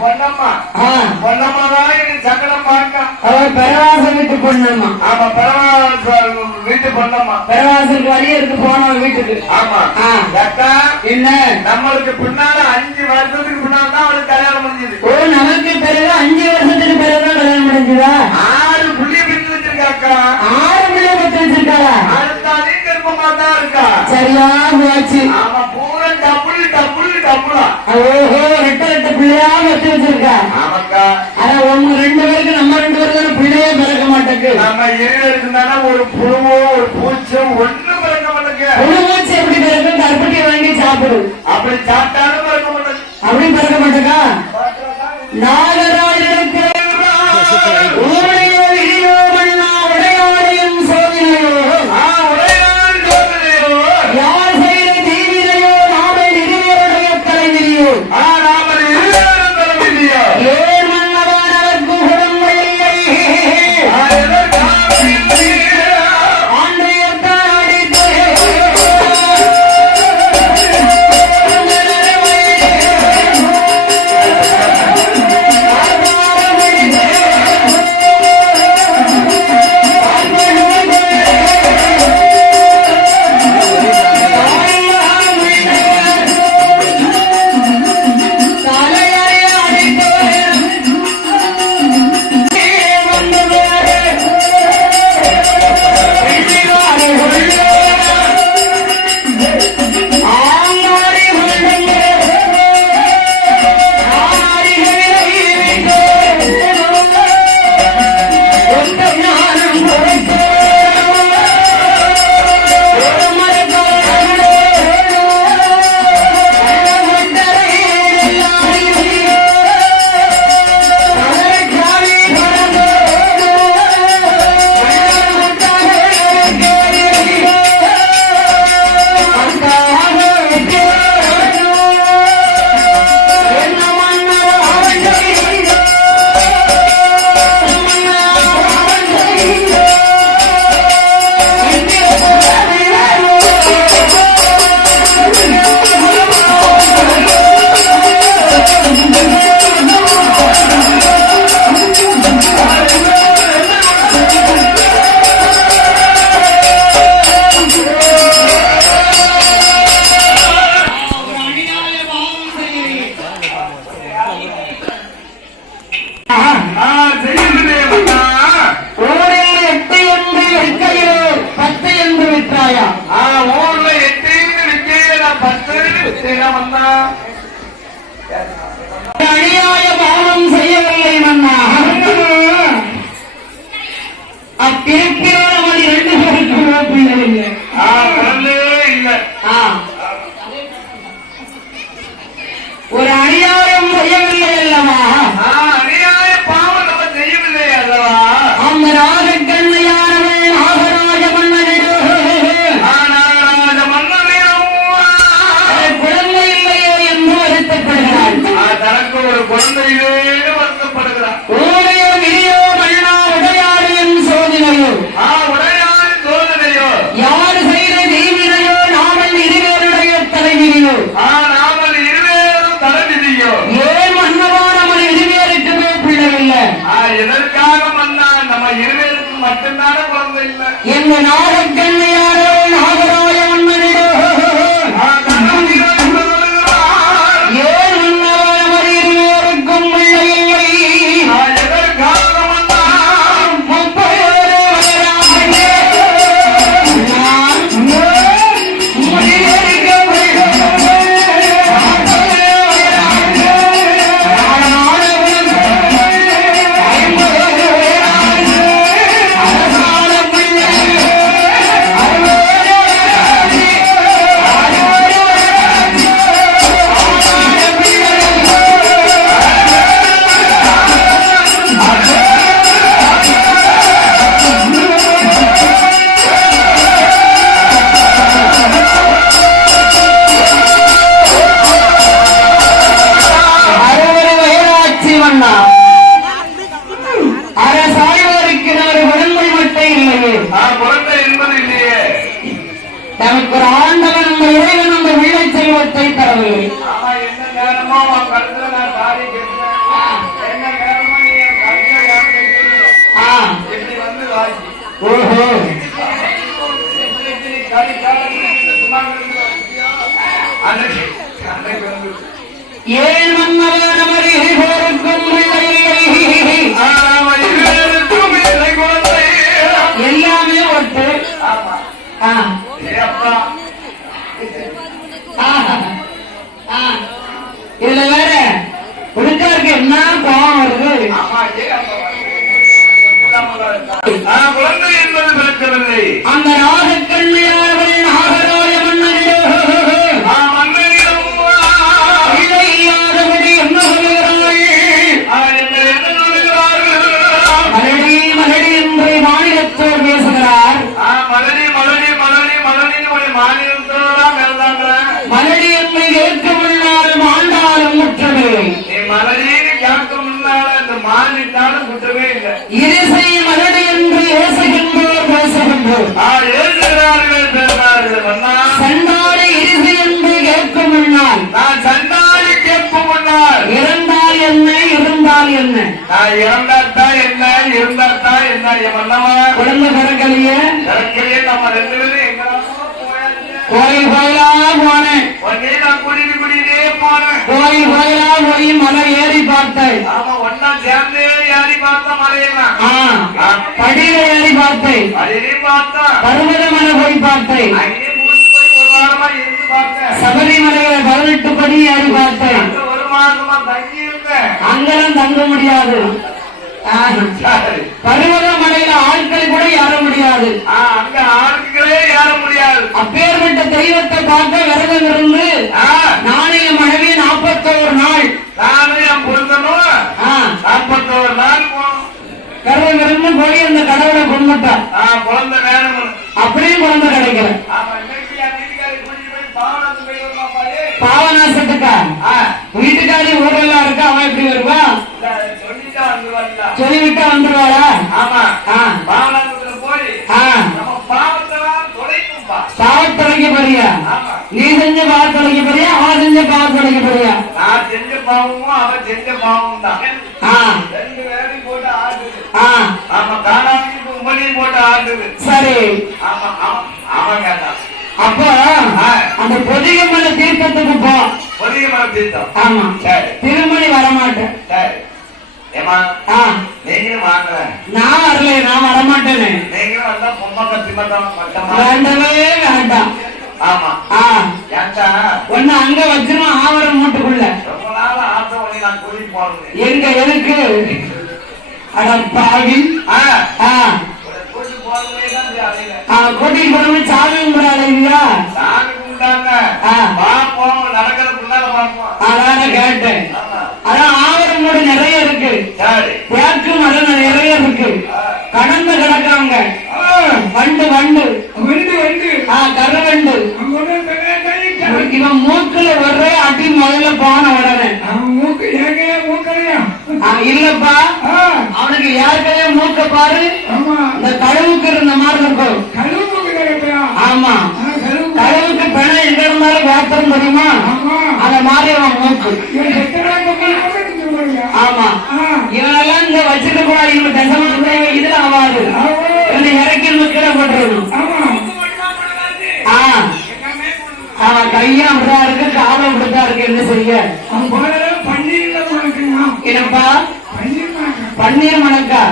பொன்னம்மா. பொன்னம்மா தான் எனக்கு சங்கடம் பார்க்க. அவர் பெரவாசல் வீட்டு பொண்ணம்மா ஆமா பரவாயில்ல வீட்டு பொன்னம்மா. பெரவாசலுக்கு வழி இருக்கு போனோம் வீட்டுக்கு. ஆமா. அக்கா என்ன? நம்மளுக்கு பின்னால அஞ்சு வருஷத்துக்கு பின்னால தான் அவளுக்கு கல்யாணம் முடிஞ்சது. ஓ நமக்கு பிறகு அஞ்சு வருஷத்துக்கு பிறகுதான் கல்யாணம் முடிஞ்சுதா? ஆறு புள்ளி பிரிஞ்சு வச்சிருக்காக்கா. ஆறு பிள்ளை பத்து வச்சிருக்காளா? கர்ப்பமா தான் இருக்கா. சரியா போச்சு ஆமா பூரா டபுள் டபுள் டபுளா ஓஹோ ரெட்ட ரெட்ட பிள்ளையா பத்து வச்சிருக்கா ஆமாக்கா ஆனா உங்க ரெண்டு பேருக்கு நம்ம ரெண்டு பேருக்கு பிள்ளையே மாட்டேங்குது நம்ம இருள் இருந்தானா ஒரு புழுவோ ஒரு பூச்சம் ஒண்ணும் பிறக்க மாட்டேங்க. ஒரு மூச்சு எப்படி பிறக்கும்? கருப்பட்டி வாங்கி சாப்பிடு. அப்படி சாப்பிட்டாலும் பிறக்க மாட்டேங்க. அப்படி பிறக்க மாட்டேக்கா? நாகராஜனுக்கு இருந்தது ஆனால் அது இருவேறும் தலைவிதியும் ஏன் மன்னவா நம்ம இருவேறுக்குமே பிள்ளை இல்லை எதற்காக மன்னா நம்ம இருவேறுக்கு மட்டும்தானே குழந்தை இல்லை. இல்லையே குழந்தை என்பது இல்லையே நமக்கு ஒரு ஆண்டவன் நம்ம இறைவன் நம்ம வீணை செல்வத்தை தரவில்லை. ஏழு மன்னவர் Ah, இரிசை மலடி என்று ஏசுகின்றோர் பேசுகின்றோர். சண்டாடி இரிசை என்று கேட்க முன்னால். நான் முன்னால். இறந்தால் என்ன இருந்தால் என்ன? நான் என்ன இருந்தாத்தான் என்ன என் மன்னவா குழந்தை பிறக்கலையே எனக்கையே நம்ம ரெண்டு பேரும் போயாச்சு. கோயில் கோயிலா போனேன். ஒன்னே நான் குடிட்டு குடிட்டே போனேன். கோயில் கோயிலா போய் மலை ஏறி பார்த்தேன் ஆமா ஒன்னா சேர்ந்தே ஏறி பார்த்தா மலையெல்லாம் ஆ, படியில ஏறி பார்த்தேன் போய் பார்த்தேன் சபரிமலையில பதினெட்டு படி ஏறி பார்த்தேன் அங்கெல்லாம் தங்க முடியாது. பருவத மலையில ஆட்கள் கூட ஏற முடியாது. அங்க ஆளுங்களே ஏற முடியாது. அப்பேற்பட்ட தெய்வத்தை பார்க்க விரதம் இருந்து ஆ, நானே என் மனைவி நாற்பத்தோரு நாள் நானும் என் புரிந்தனும் ஆ, நாற்பத்தோரு நாள் போனோம் விரதம் இருந்து போய் அந்த கடவுளை கும்பிட்டான் ஆ, குழந்தை வேணும்னு அப்படியும் குழந்தை கிடைக்கல ஆமா இன்னைக்கு என் வீட்டுக்காரி கூட்டிட்டு போய் பாவனத்து போய் வருவாப்பாயே பாவநாசத்துக்கா வீட்டுக்காரி ஊரெல்லாம் இருக்கா? அவன் எப்படி வருவா? இந்த சொல்லிட்டா வந்துருவாங்களா சொல்லிவிட்டா வந்துருவாளா? ஆமா. ஆ, பாவனத்துல போய் பாவத்தலைக்கு போறியா நீ செஞ்ச பாவத்தலைக்கு போறியா அவன் செஞ்ச பாவத்தலைக்கு போறியா நான் செஞ்ச பாவமும் அவன் செஞ்ச பாவமும் தான் ரெண்டு போட்டு ஆமா உமனையும் போட்டு ஆடுது சரி. ஆமா அவன் கேட்டான் அப்போ அந்த பொதிகமலை தீர்த்தத்துக்கு போ. பொதிய மரம் தீர்த்தம். ஆமா. சரி. திருமணி வரமாட்டேன். சரி. ஏமா நீங்களும் வாங்கல நான் வரல நான் வரமாட்டேனே. நீங்களும் வந்தா பொம்மை திம்மட்டம் மட்டமா? வேண்டவே வேண்டாம். ஆமா. ஆ. ஏன்டா ஒண்ணு அங்க வச்சிரும் ஆவரம் மூட்டுக்குள்ள. ரொம்ப நாள் நான் கூட்டிட்டு போறது எங்க எதுக்கு? அட பாவி. ஆ. ஆ, கூட்டிட்டு போனோம்னு சாமி கும்பிடாத இல்லையா சாமி கும்பிட்டாங்க. பார்ப்போம் பார்ப்போம் அதான கேட்டேன். அதான் ஆவரம் நிறைய இருக்கு. தேக்கு மரம் நிறைய இருக்கு. கடந்து கிடக்காங்க. வண்டு வண்டு. வண்டு வண்டு. ஆ கரு வண்டு. இவன் மூக்குல ஒரே அடி முதல்ல போன உடனே அவன் மூக்கு ஏற்கனவே மூக்கலையா ஆ, இல்லப்பா. அவனுக்கு ஏற்கனவே மூக்க பாரு. இந்த கழுவுக்கு இருந்த மாதிரி இருக்கும். ஆமா. கழுவு கழுவுக்கு. பிணம் எங்க இருந்தாலும் பாத்திரம் தெரியுமா? அந்த மாதிரி அவன் மூக்கு. ஆமா. இவனெல்லாம் இங்க வச்சுக்க கூடாது இவன் தசமா இதுல இவனை இறக்கி கீழே போட்டுருணும் ஆமா. கையும் அப்படிதான் இருக்கு காலம் அப்படிதான் இருக்கு என்ன செய்ய? என்னப்பா? பன்னீர் மணக்கா?